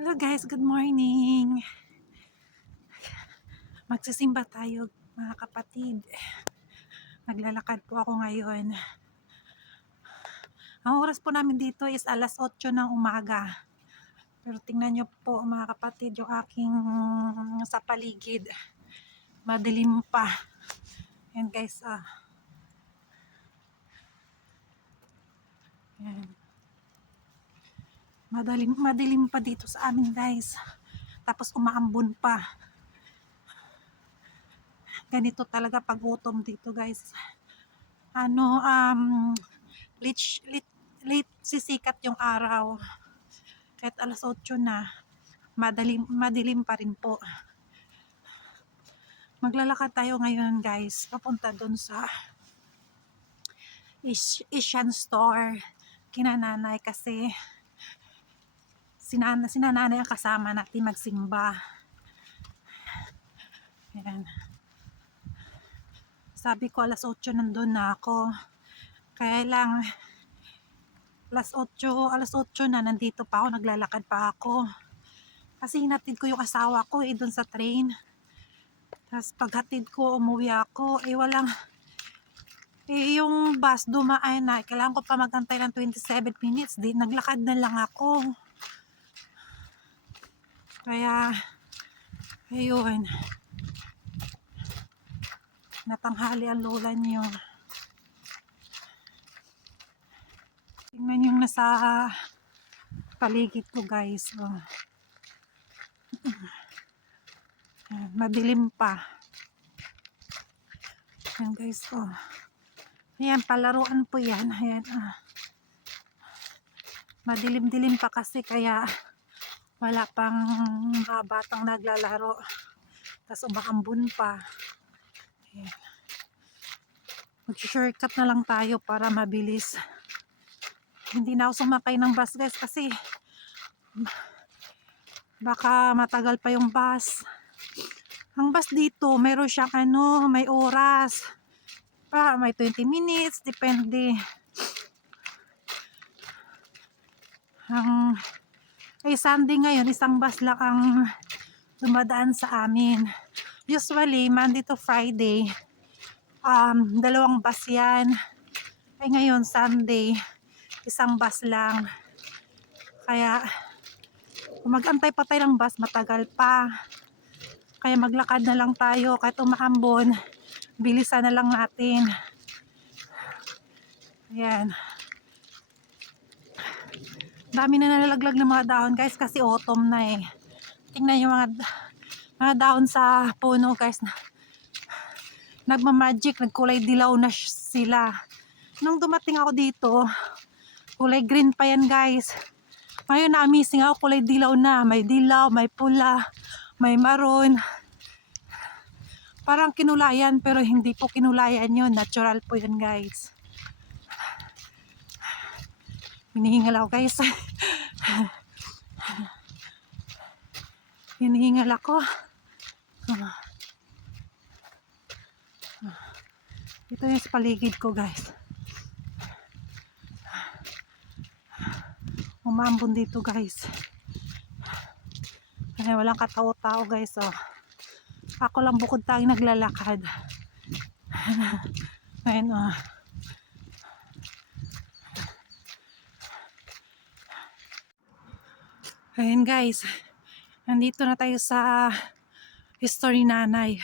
Hello guys, good morning. Magsisimba tayo mga kapatid. Naglalakad po ako ngayon. Ang oras po namin dito is alas 8 ng umaga. Pero tingnan nyo po mga kapatid yung aking sa paligid. Madilim pa. Yan guys, yan. Madilim pa dito sa amin guys. Tapos umaambon pa. Ganito talaga pag autumn dito guys. Late sisikat yung araw. Kahit alas 8 na, madilim pa rin po. Maglalakad tayo ngayon guys, papunta dun sa Asian store kina nanay kasi sinanay ang kasama natin magsimba. Ayan. Sabi ko alas 8 nandun na ako. Kaya lang alas 8 na nandito pa ako, naglalakad pa ako. Kasi hinatid ko yung asawa ko dun sa train. Tapos paghatid ko, umuwi ako, yung bus dumaan na, kailangan ko pa magantay ng 27 minutes, naglakad na lang ako. Kaya, ayun, natanghali ang lola niyo. Tingnan yung nasa paligid ko guys. Madilim pa. Ayan guys, ayan, palaruan po yan. Ayan, madilim-dilim pa kasi kaya wala pang mga batang naglalaro. Tapos umaambon pa. Ayan. Mag-shortcut na lang tayo para mabilis. Hindi na ako sumakay ng bus guys kasi baka matagal pa yung bus. Ang bus dito, meron siyang may oras. May 20 minutes, depende. Sunday ngayon, isang bus lang ang dumadaan sa amin. Usually, Monday to Friday, dalawang bus yan. Ay ngayon, Sunday, isang bus lang. Kaya, kung mag-antay pa tayo ng bus, matagal pa. Kaya maglakad na lang tayo kahit umaambon, bilisan na lang natin. Ayan. Dami na nalalaglag ng mga dahon guys kasi autumn na eh. Tingnan yung mga dahon sa puno guys. Nagmamagic, nagkulay dilaw na sila. Nung dumating ako dito, kulay green pa yan guys. Ngayon na-amazing ako, kulay dilaw na. May dilaw, may pula, may maroon. Parang kinulayan pero hindi po kinulayan yun. Natural po yun guys. Hinihingal ako guys. Hinihingal ako. Ito yung sa paligid ko guys. Umambon dito guys. Kaya walang katao-tao guys. Ako lang bukod tayong naglalakad. Ayun Ayun guys. Nandito na tayo sa history nanay.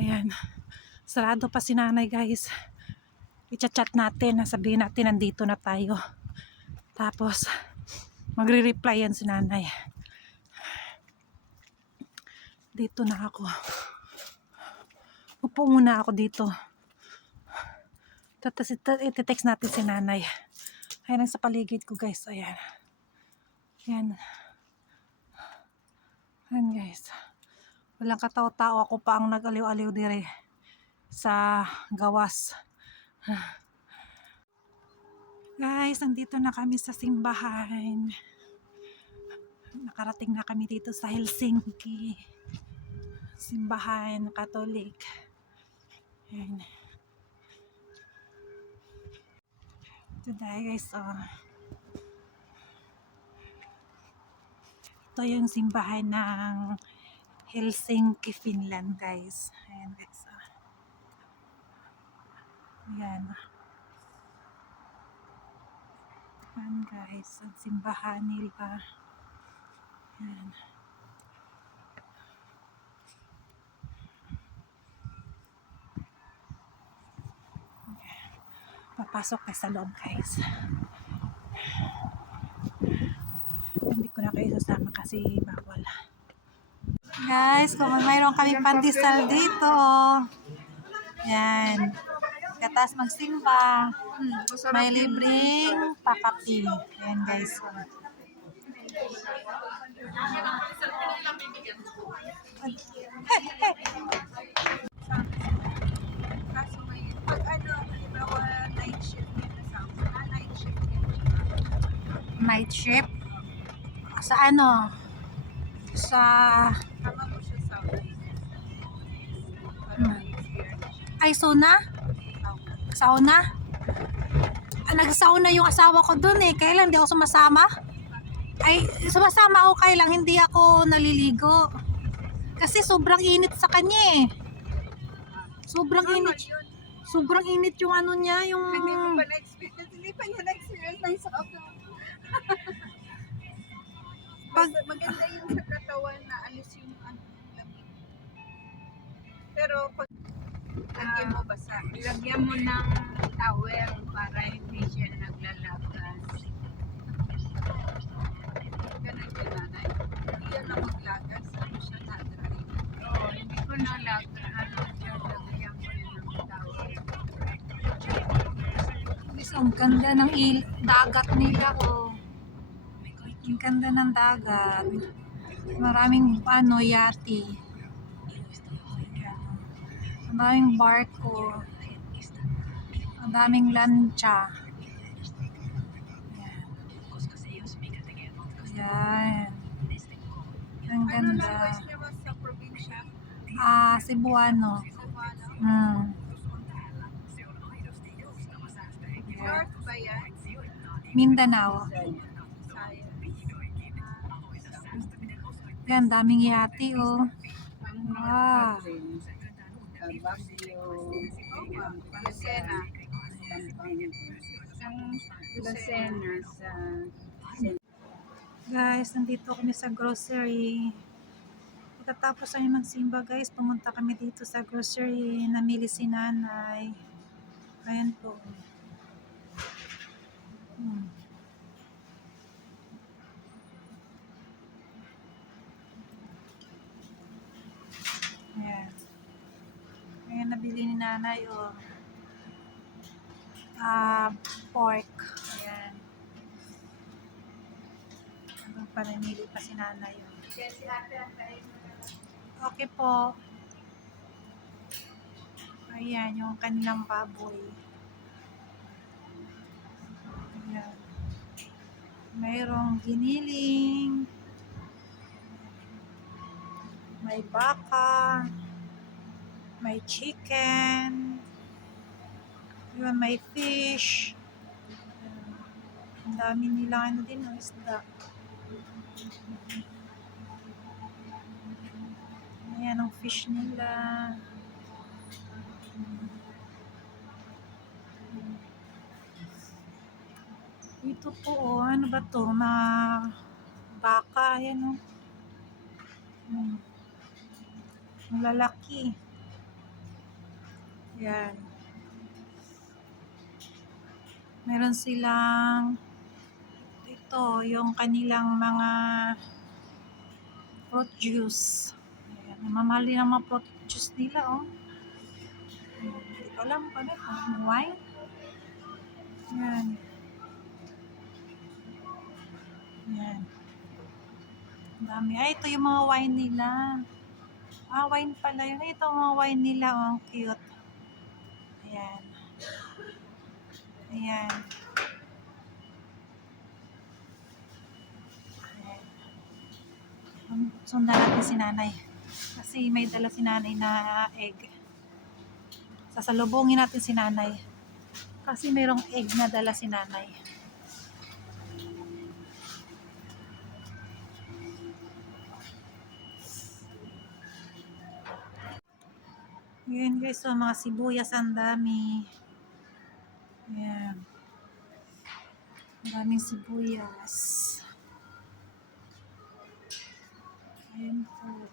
Ayan. Sarado pa si nanay guys. I-chat natin. Sabihin natin nandito na tayo. Tapos magre-reply yan si nanay. Dito na ako. Upo muna ako dito. Tapos iti-text natin si nanay. Ayan sa paligid ko guys. Ayan. Ayan. Ayan guys. Walang katao-tao. Ako pa ang nag-aliw-aliw dire sa gawas. Guys, nandito na kami sa simbahan. Nakarating na kami dito sa Helsinki. Simbahan Katolik. Ayan. Today guys, Ito yung simbahan ng Helsinki, Finland, guys. Ayan, guys. Ayan. Ayan, guys. Ang simbahan nila. Ayan. Papasok kayo sa loob, guys. Hindi ko na kayo sasama kasi bawal. Guys, kung mayroon kami pandesal dito. Yan. Katas magsimba. May libreng pakapi. Yan, guys. Pag ano, halimbawa night shift din na sa night shift din Night shift. Sa ano? Sa... tama mo siya sa Ay, sauna? Sauna? Nagsauna yung asawa ko dun eh. Kailan hindi ako sumasama? Ay, sumasama ako kailan hindi ako naliligo. Kasi sobrang init sa kanya eh. Sobrang init. Sobrang init yung ano niya, yung... Hindi mo pa na-experience, hindi pa niya na-experience ng sauna. Maganda yung sa katawan na alis yung ano, lamig. Pero pag lagyan mo basa, lagyan mo ng towel para hindi siya naglalagas. Ganun yun, nanay. Hindi yan na maglagas, ano siya na-dry. Oo, hindi ko nalagas, ano siya, lagyan ko yun ng towel. Guys, ang ganda ng dagat nila oh. Ang ganda ng dagat. Maraming ano, yati. Ang daming barko. Ang daming lancha. Yan. Ang Ano ganda. language niya ba sa probinsya? Cebuano. Cebuano? North ba yan? Mindanao. Yan, daming yati oh. Wow. Lucena. Lucena sa... Guys, nandito kami sa grocery. Pagkatapos ay magsimba guys, pumunta kami dito sa grocery. Namili si nanay. Ayan po. Ayan. Ayan, nabili ni nanay oh. Pork. Ayan. Hanggang panamili pa si nanay oh. Okay po. Ayan, yung kanilang baboy. Ayan. Mayroong giniling. May baka. May chicken. Ayan, may fish. Ayan. Ang dami nilang ano din, isda. Ayan ang fish nila. Ito po oh, ano ba to? Na baka, ayan oh. Ang lalaki. Ayan. Meron silang ito, yung kanilang mga fruit juice. Ayan, namamahal din ang mga fruit juice nila oh. Hindi ko alam pa na wine. Ayan. Ayan. Ang dami. Ay, ito yung mga wine nila. Wine pala yun. Ito ang mga wine nila. Oh, ang cute. Ayan. Ayan. Ayan. Sundan natin si nanay. Kasi may dala si nanay na egg. Sasalubungin natin si nanay. Kasi mayroong egg na dala si nanay. Ayan guys, so mga sibuyas ang dami. Ayan. Ang daming sibuyas. Ayan po.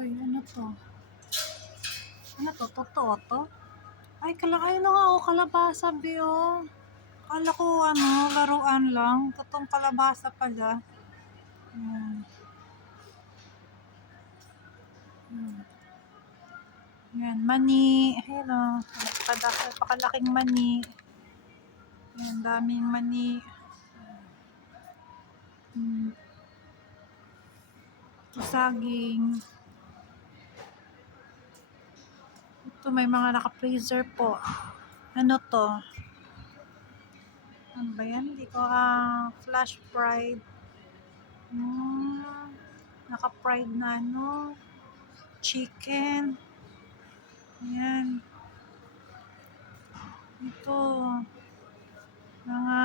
Uy, ano to? Ano to? Totoo to? Ay, ay na nga, oh, kalabasa, be, oh. Kala ko, ano, laruan lang. Totoong kalabasa pala. Ayan. Ayan, mani. Ayan, oh. Napakalaking mani. Ayan, daming mani. Saging. Ito, may mga naka-freezer po. Ano to? Ano ba yan? Hindi ko, flash fried. Naka-fried na ano. Chicken. Ayan. Ito. Mga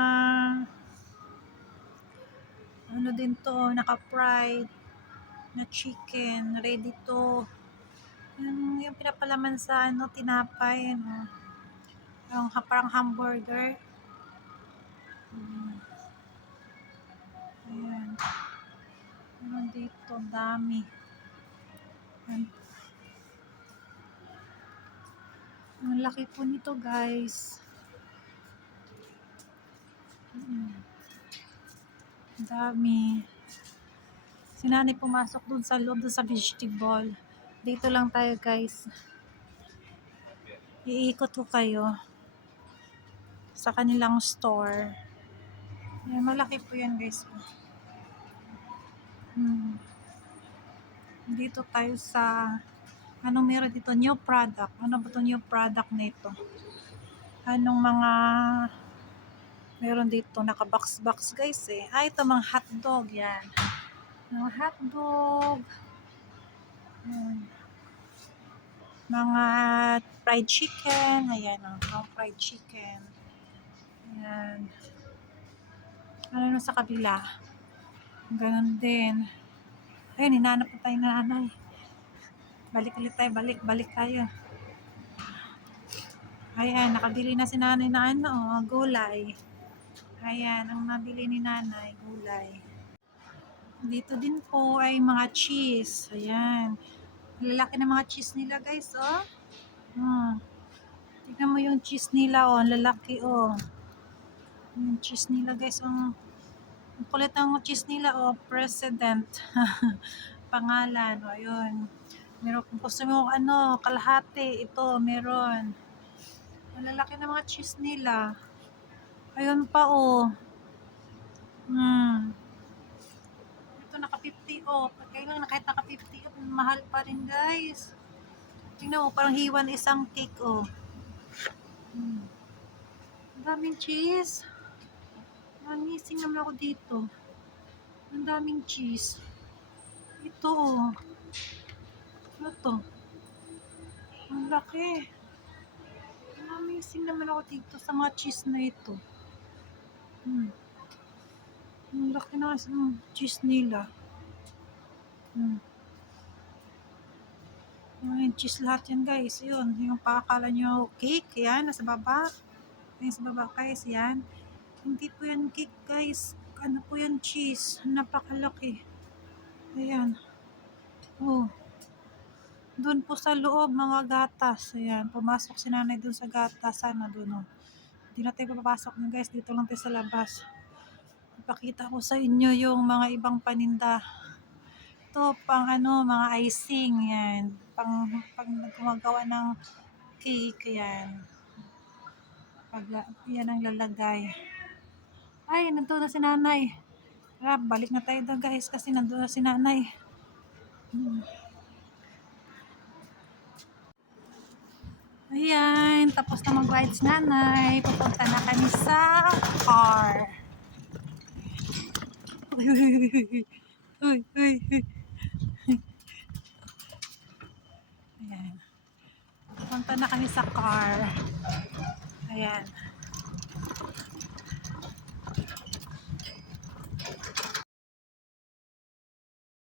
ano din to, naka-fried na chicken. Ready to. Yung pinapalaman sa ano, tinapay. Ano. Yung parang hamburger. Ayan. Ano dito, dami. Ayan. Ang laki po nito, guys. Dami. Si nanay pumasok dun sa loob, dun sa vegetable. Dito lang tayo, guys. Iikot ko kayo sa kanilang store. Ayan, malaki po yan, guys. Dito tayo sa anong meron dito, new product. Ano ba ito new product nito? Anong mga meron dito, naka-box guys eh. Ito mga hotdog yan. Mga hotdog. Mga fried chicken. Ayan, mga fried chicken. Ayan. Ano na sa kabila? Ganon din. Ayun, hinanap na tayo na nanay. Balik ulit tayo, balik tayo. Ayan, nakabili na si nanay na ano, gulay. Ayan, ang nabili ni nanay, gulay. Dito din po ay mga cheese. Ayan. Lalaki ng mga cheese nila, guys, oh. Tignan mo yung cheese nila, oh. Lalaki, oh. Yung cheese nila, guys, oh. Ang kulit ng cheese nila, oh. President. Pangalan, oh. Ayun. Meron, kung gusto mo, ano, kalahati, ito, meron. Ang lalaki ng mga cheese nila. Ayun pa, oh. Ito, naka-50 off. Kailan kahit naka-50 off, mahal pa rin, guys. Tingnan mo, parang hiwan isang cake, oh. Ang daming cheese. Missing naman ako dito. Ang daming cheese. Ito, oh. Ano to? Ang laki. Missing naman ako dito sa mga cheese na ito. Ang laki na cheese nila. Yung cheese lahat yan, guys. Yun, yung pakakala nyo cake, yan, nasa baba. Yan, sa baba, guys, yan. Hindi po yan cake, guys. Ano po yan, cheese. Napakalaki. Ayan. Oh. Doon po sa loob, mga gatas. Ayan, pumasok si nanay doon sa gatas. Sana doon, oh. Hindi na tayo papasok nyo, guys. Dito lang tayo sa labas. Ipakita ko sa inyo yung mga ibang paninda. Ito, pang ano, mga icing, yan. Pag gumagawa ng cake, yan. Yan ang lalagay. Ay, nandun na si nanay. Balik na tayo doon, guys, kasi nandun na si nanay. Ayan, tapos na mag-ride si nanay. Pupunta na kami sa car. Uy. Ayan. Pupunta na kami sa car. Ayan.